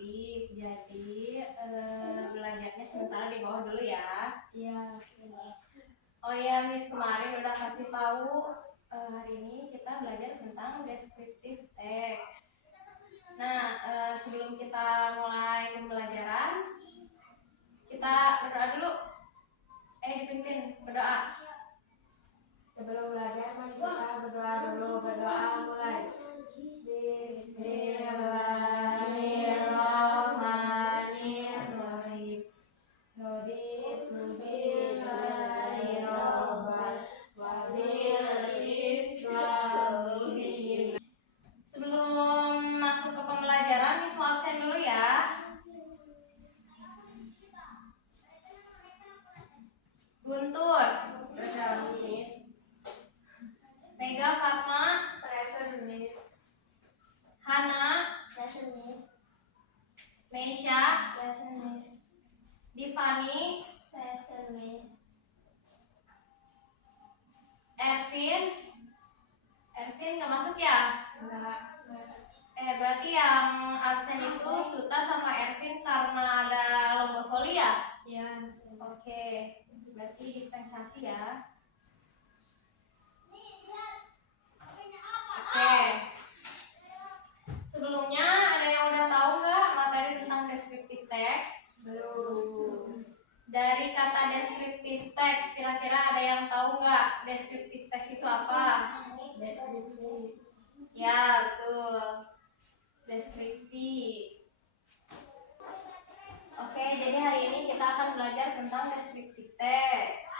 aktif. Jadi belajarnya sementara di bawah dulu ya. Iya. Oh ya, Miss kemarin udah kasih tahu hari ini kita belajar tentang descriptive text. Nah, sebelum kita mulai pembelajaran, kita berdoa dulu. Dipimpin berdoa. Sebelum belajar, mari kita berdoa dulu. Berdoa mulai. Bismillahirrahmanirrahim. Raditu billahi robban wa bil Islam dinan. Sebelum masuk ke pembelajaran, Miss mau absen dulu ya. Guntur, present Miss. Mega Fatma, present Miss. Hana, Present Miss. Meisha, Present Miss. Divani, Present Miss. Ervin nggak masuk ya? Enggak. Berarti yang absen itu Suta sama Ervin karena ada lomba voli ya? Iya. Oke, berarti dispensasi ya. Oke. Sebelumnya ada yang udah tahu nggak materi tentang descriptive text? Belum. Dari kata descriptive text, kira-kira ada yang tahu nggak descriptive text itu apa? Deskripsi. Ya, betul. Deskripsi. Oke, jadi hari ini kita akan belajar tentang descriptive text.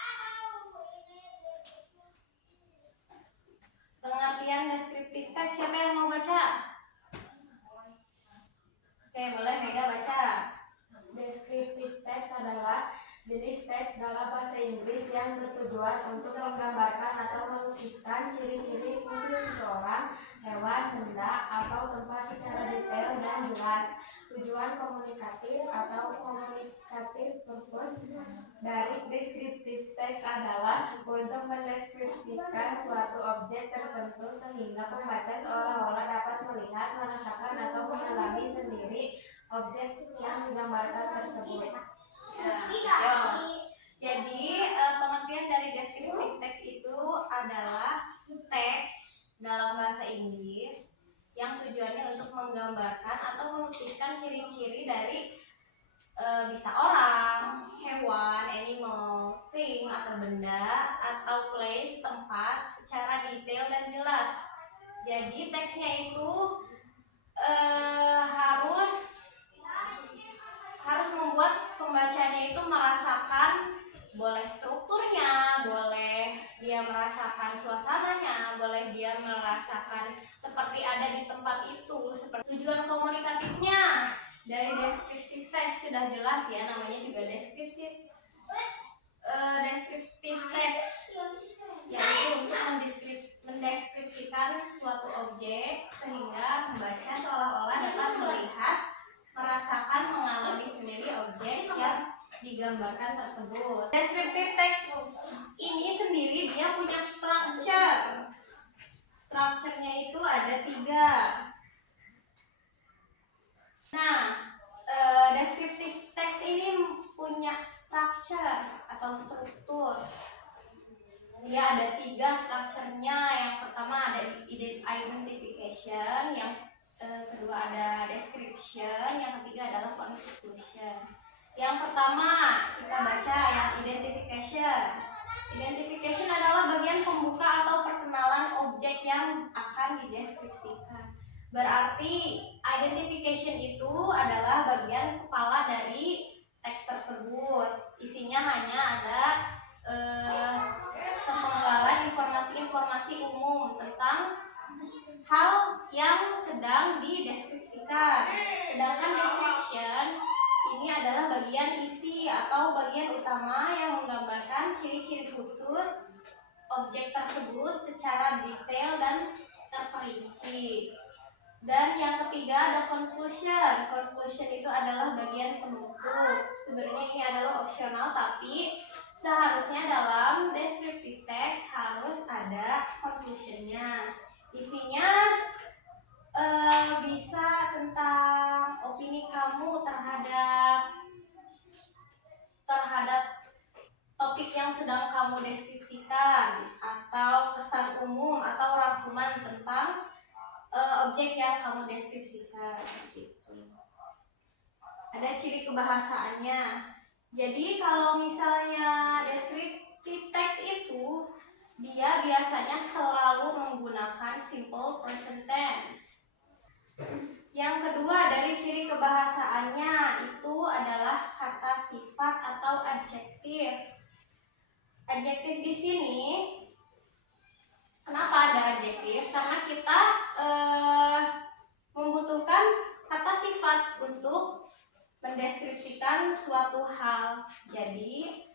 Pengertian descriptive text, siapa yang mau baca? Oke, boleh Mega baca. Descriptive text adalah jenis teks dalam bahasa Inggris yang bertujuan untuk menggambarkan atau melukiskan ciri-ciri khusus seseorang, hewan, benda, atau tempat secara detail dan jelas. Tujuan komunikatif atau communicative purpose dari descriptive text adalah untuk mendeskripsikan suatu objek tertentu sehingga pembaca seolah-olah dapat melihat, merasakan, atau mengalami sendiri objek yang digambarkan tersebut. Jadi pengertian dari descriptive text itu adalah teks dalam bahasa Inggris yang tujuannya untuk menggambarkan atau melukiskan ciri-ciri dari bisa orang, hewan, animal, thing atau benda, atau place, tempat secara detail dan jelas. Jadi teksnya itu harus membuat pembacanya itu merasakan, boleh strukturnya, boleh dia merasakan suasananya, boleh dia merasakan seperti ada di tempat itu. Seperti tujuan komunikatifnya dari deskripsi teks sudah jelas ya, namanya juga deskripsi. Deskriptif teks yaitu untuk mendeskripsikan suatu objek sehingga pembaca seolah-olah dapat melihat, merasakan, mengalami sendiri objek yang digambarkan tersebut. Descriptive text ini sendiri dia punya structure. Structure-nya itu ada 3. Nah, descriptive text ini punya structure atau struktur. Dia ada 3 structure-nya. Yang pertama ada identification, yang kedua ada description, yang ketiga adalah conclusion. Yang pertama kita baca yang identification. Identification adalah bagian pembuka atau perkenalan objek yang akan dideskripsikan. Berarti identification itu adalah bagian kepala dari teks tersebut. Isinya hanya ada sepenggalan informasi-informasi umum tentang hal yang sedang dideskripsikan. Sedangkan description ini adalah bagian isi atau bagian utama yang menggambarkan ciri-ciri khusus objek tersebut secara detail dan terperinci. Dan yang ketiga ada conclusion. Conclusion itu adalah bagian penutup. Sebenarnya ini adalah opsional, tapi seharusnya dalam descriptive text harus ada conclusionnya. Isinya bisa tentang opini kamu terhadap topik yang sedang kamu deskripsikan, atau kesan umum atau rangkuman tentang objek yang kamu deskripsikan gitu. Ada ciri kebahasaannya. Jadi kalau misalnya deskriptif teks itu dia biasanya selalu menggunakan simple present tense. Yang kedua dari ciri kebahasaannya itu adalah kata sifat atau adjektif. Adjektif di sini, kenapa ada adjektif? Karena kita membutuhkan kata sifat untuk mendeskripsikan suatu hal. Jadi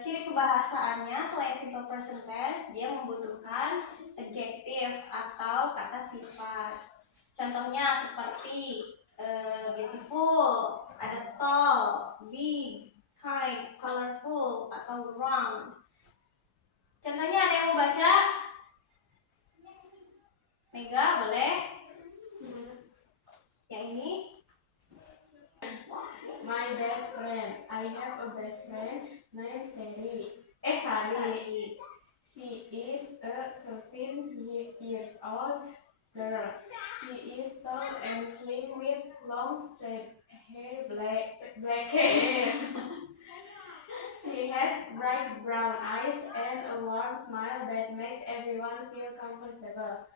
ciri kebahasaannya selain simple present tense, dia membutuhkan adjektif atau kata sifat. Contohnya seperti beautiful, ada tall, big, kind, colorful, atau round. Contohnya ada yang mau baca? Mega boleh? Yang ini? My best friend. I have a best friend named Sally. Sari. She is a 13 years old girl. She is tall and slim with long straight hair, black hair. She has bright brown eyes and a warm smile that makes everyone feel comfortable.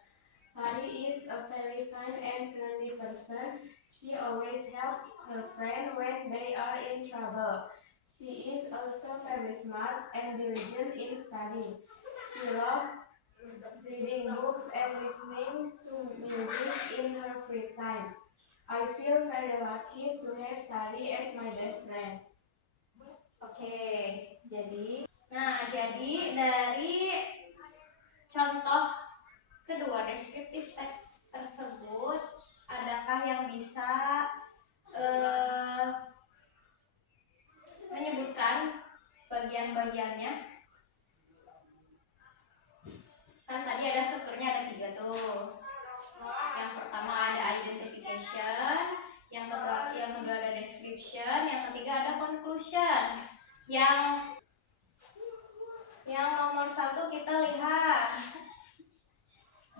Sari is a very kind and friendly person. She always helps her friend when they are in trouble. She is also very smart and diligent in studying. She loves reading books and listening to music in her free time. I feel very lucky to have Sari as my best friend. Oke, jadi dari contoh kedua deskriptif teks tersebut, adakah yang bisa menyebutkan bagian-bagiannya? Kan tadi ada strukturnya, ada 3 tuh. Yang pertama ada identification, yang kedua ada description, yang ketiga ada conclusion. Yang nomor 1 kita lihat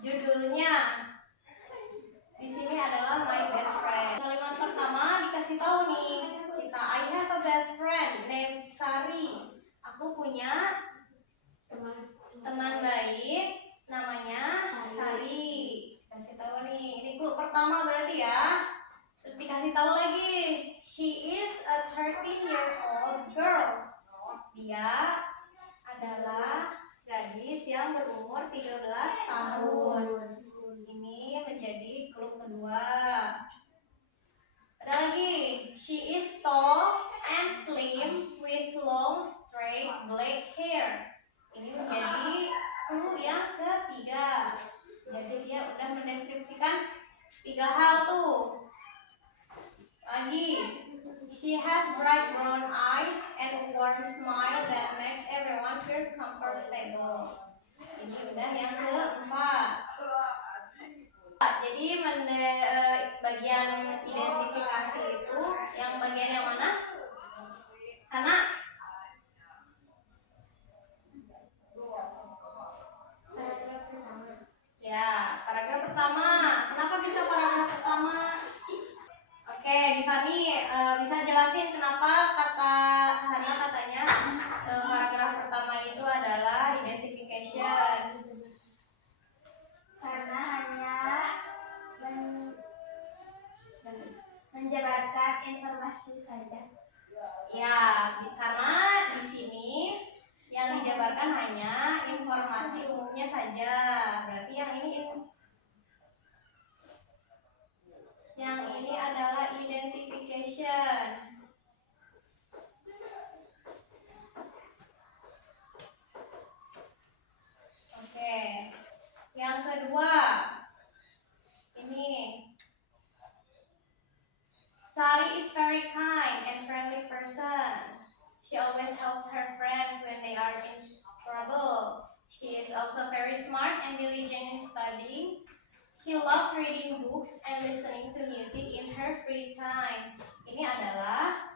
judulnya. Di sini adalah my best friend. Kalimat pertama dikasih tahu nih kita, I have a best friend named Sari. Aku punya teman baik namanya Sari. Kasih tahu nih, ini clue pertama berarti ya. Terus dikasih tahu lagi, she is a 13-year-old girl. Dia adalah gadis yang berumur 13 tahun. Ini menjadi clue kedua. Ada lagi, she is tall and slim with long straight black hair. Ini menjadi clue yang ketiga. Jadi dia udah mendeskripsikan 3 hal tuh. Lagi, she has bright brown eyes and a warm smile that makes everyone feel comfortable. Ini udah yang keempat. Jadi bagian identifikasi itu yang bagian yang mana? Karena ya, paragraf pertama. Kenapa bisa paragraf pertama? Oke, Divani bisa jelasin kenapa kata Hana katanya paragraf pertama itu adalah identification. Karena hanya menjabarkan informasi saja. Ya, karena di sini yang dijabarkan hanya informasi umumnya saja. Berarti yang ini adalah identification. Oke. Yang kedua, ini Sari is very kind and friendly person. She always helps her friends when they are in trouble. She is also very smart and diligent in studying. She loves reading books and listening to music in her free time. Ini adalah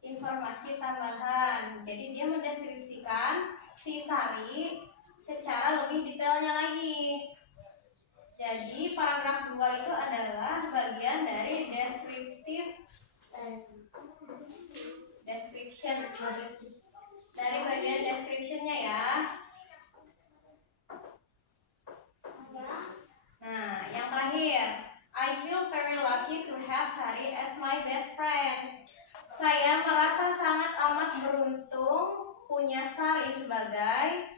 informasi tambahan. Jadi dia mendeskripsikan si Sari secara lebih detailnya lagi. Jadi paragraf 2 itu adalah bagian dari description. Dari bagian descriptionnya ya. Nah, yang terakhir, I feel very lucky to have Sari as my best friend. Saya merasa sangat amat beruntung punya Sari sebagai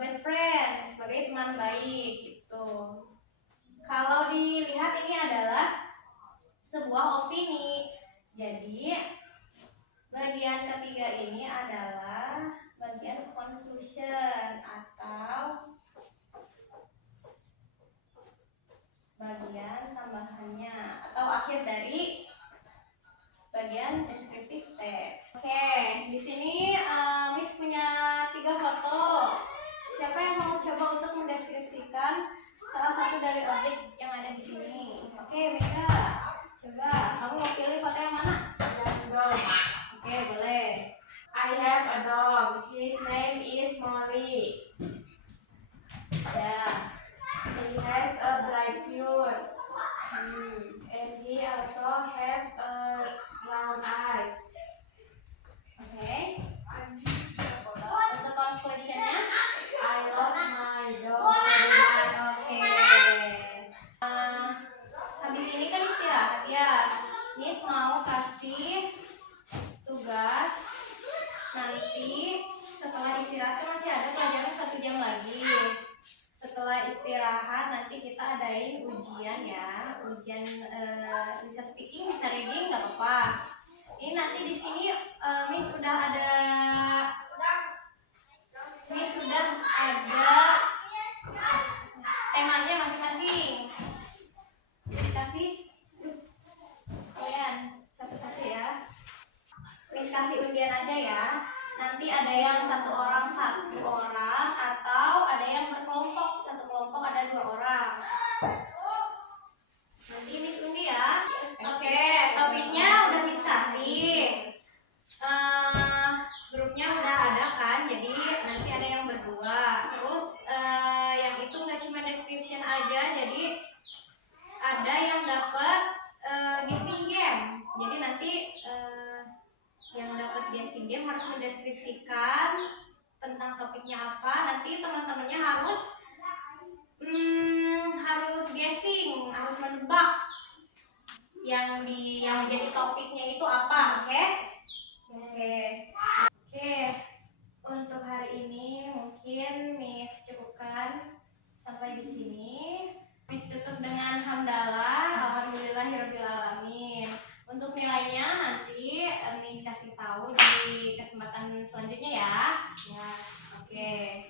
best friend, sebagai teman baik gitu. Kalau dilihat ini adalah sebuah opini. Jadi bagian ketiga ini adalah bagian conclusion atau bagian tambahannya atau akhir dari bagian descriptive text. Oke, di sini Miss punya 3 foto. Siapa yang mau coba untuk mendeskripsikan salah satu dari objek yang ada di sini? Oke, Mega, coba kamu mau pilih foto yang mana? Yang dog. Oke, boleh. I have a dog. His name is Mori. Ya. He has a bright fur. And he also have a round eye. Oke. Untuk conclusionnya? I love my dog very much. Oke. Habis ini kan istirahat ya. Miss mau kasih tugas. Nanti setelah istirahat kan masih ada pelajaran 1 jam lagi. Setelah istirahat nanti kita adain ujian ya. Ujian bisa speaking, bisa reading, nggak apa-apa. Ini nanti di sini Miss sudah ada temanya masing-masing. Miss kasih kalian satu-satu ya. Miss kasih undian aja ya. Nanti ada yang satu orang atau ada yang berkelompok. Satu kelompok ada 2 orang. Nanti Miss undi ya. Oke, topiknya udah Miss kasih. Grupnya udah ada kan, jadi nanti ada yang berdua. Terus yang itu nggak cuma description aja, jadi ada yang dapat guessing game. Jadi nanti yang dapat guessing game harus mendeskripsikan tentang topiknya apa. Nanti teman-temannya harus guessing, harus menebak yang menjadi topiknya itu apa. Oke? Oke. Untuk hari ini mungkin Miss cukupkan sampai di sini. Miss tutup dengan hamdalah, alhamdulillahirabbil alamin. Untuk nilainya nanti Miss kasih tahu di kesempatan selanjutnya ya. Ya. Oke.